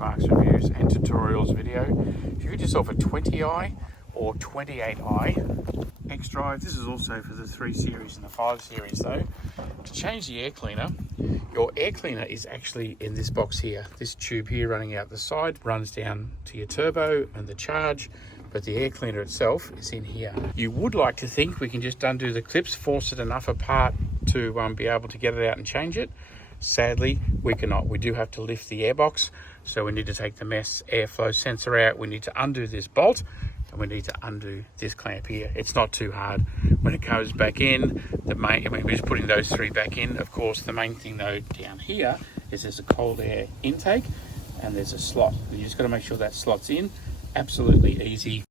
Marks reviews and tutorials video. If you get yourself a 20i or 28i X-Drive, this is also for the 3 Series and the 5 Series though, to change the air cleaner, your air cleaner is actually in this box here. This tube here running out the side runs down to your turbo and the charge, but the air cleaner itself is in here. You would like to think we can just undo the clips, force it enough apart to be able to get it out and change it. Sadly, we cannot. We do have to lift the airbox, so we need to take the mass airflow sensor out. We need to undo this bolt, and we need to undo this clamp here. It's not too hard. When it goes back in, we're just putting those 3 back in. Of course, the main thing though down here is there's a cold air intake and there's a slot. You just got to make sure that slot's in. Absolutely easy.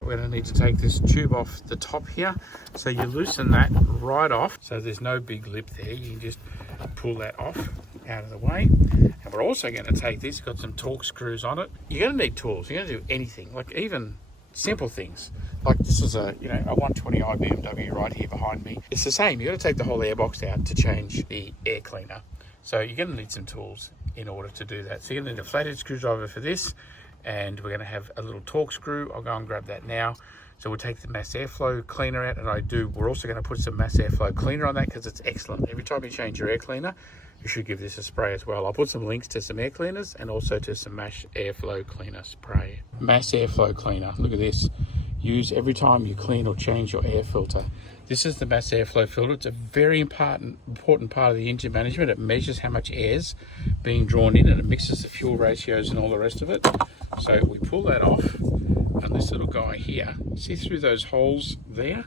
We're going to need to take this tube off the top here. So you loosen that right off. So there's no big lip there. You can just pull that off out of the way. And we're also going to take this, got some torque screws on it. You're going to need tools. You're going to do anything, like even simple things. Like this is a 120i BMW right here behind me. It's the same. You've got to take the whole airbox out to change the air cleaner. So you're going to need some tools in order to do that. So you're going to need a flathead screwdriver for this. And we're going to have a little torque screw. I'll go and grab that now. So we'll take the mass airflow cleaner out, and we're also going to put some mass airflow cleaner on that because it's excellent. Every time you change your air cleaner, you should give this a spray as well. I'll put some links to some air cleaners and also to some mass airflow cleaner spray. Mass airflow cleaner, look at this. Use every time you clean or change your air filter. This is the mass airflow filter. It's a very important part of the engine management. It measures how much air's being drawn in and it mixes the fuel ratios and all the rest of it. So we pull that off, and this little guy here, see through those holes there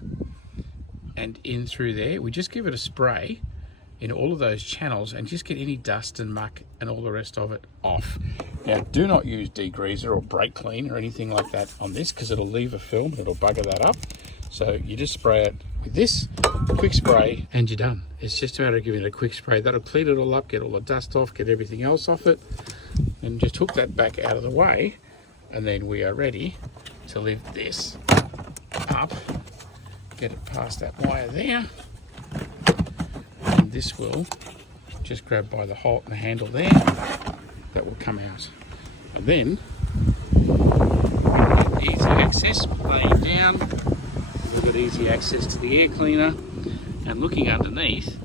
and in through there, we just give it a spray in all of those channels and just get any dust and muck and all the rest of it off. Now do not use degreaser or brake clean or anything like that on this because it'll leave a film and it'll bugger that up. So you just spray it with this quick spray and you're done. It's just a matter of giving it a quick spray. That'll clean it all up, get all the dust off, get everything else off it, and just hook that back out of the way, and then we are ready to lift this up, get it past that wire there, and this will just grab by the handle there, that will come out. And then easy access, laying down, we've got easy access to the air cleaner, and looking underneath,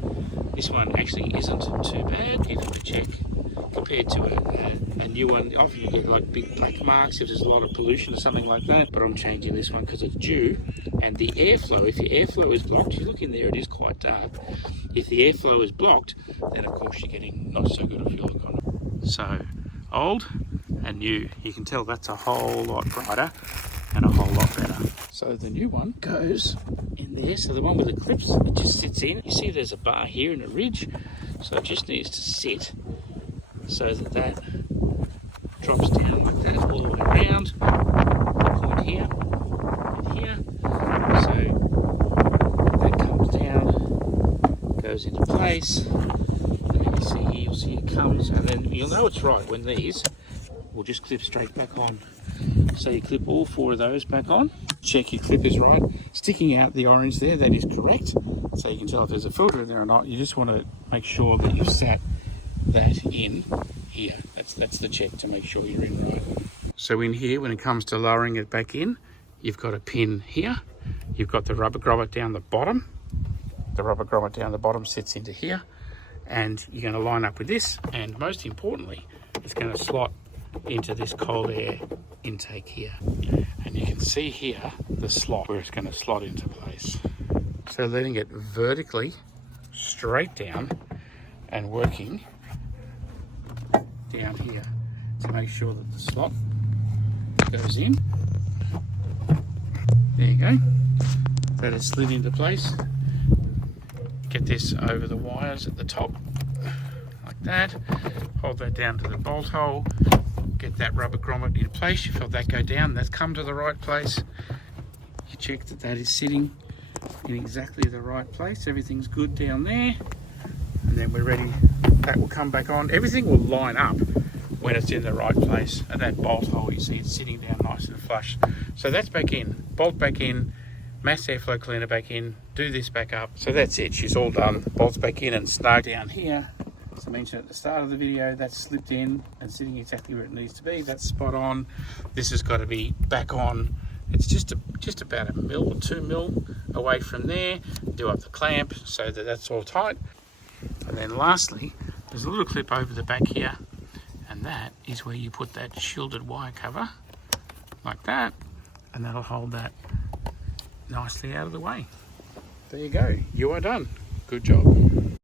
this one actually isn't too bad. Give it a check compared to a new one. Often you get like big black marks if there's a lot of pollution or something like that, but I'm changing this one because it's due. And the airflow, if your airflow is blocked, you look in there, it is quite dark. If the airflow is blocked, then of course you're getting not so good a fuel economy. So old and new, you can tell that's a whole lot brighter and a whole lot better. So the new one goes in there. So the one with the clips, it just sits in. You see there's a bar here and a ridge, so it just needs to sit so that drops down like that all the way around the point here and here. So that comes down, goes into place, and then you see here, you'll see it comes, and then you'll know it's right when these will just clip straight back on. So you clip all 4 of those back on, check your clip is right. Sticking out the orange there, that is correct. So you can tell if there's a filter in there or not. You just want to make sure that you've sat that in here. That's the check to make sure you're in right. So in here, when it comes to lowering it back in, you've got a pin here. You've got the rubber grommet down the bottom. The rubber grommet down the bottom sits into here. And you're going to line up with this. And most importantly, it's going to slot into this cold air intake here, and you can see here the slot where it's going to slot into place. So letting it vertically straight down and working down here to make sure that the slot goes in. There you go, that is slid into place. Get this over the wires at the top like that, hold that down to the bolt hole, get that rubber grommet in place. You felt that go down, that's come to the right place. You check that that is sitting in exactly the right place, everything's good down there, and then we're ready. That will come back on. Everything will line up when it's in the right place, and that bolt hole, you see it's sitting down nice and flush. So that's back in, bolt back in, mass airflow cleaner back in, do this back up. So that's it, she's all done. Bolts back in and snug down here. As I mentioned at the start of the video, that's slipped in and sitting exactly where it needs to be. That's spot on. This has got to be back on. It's just about 1 mil or 2 mil away from there. Do up the clamp so that that's all tight. And then lastly, there's a little clip over the back here, and that is where you put that shielded wire cover, like that, and that'll hold that nicely out of the way. There you go. You are done. Good job.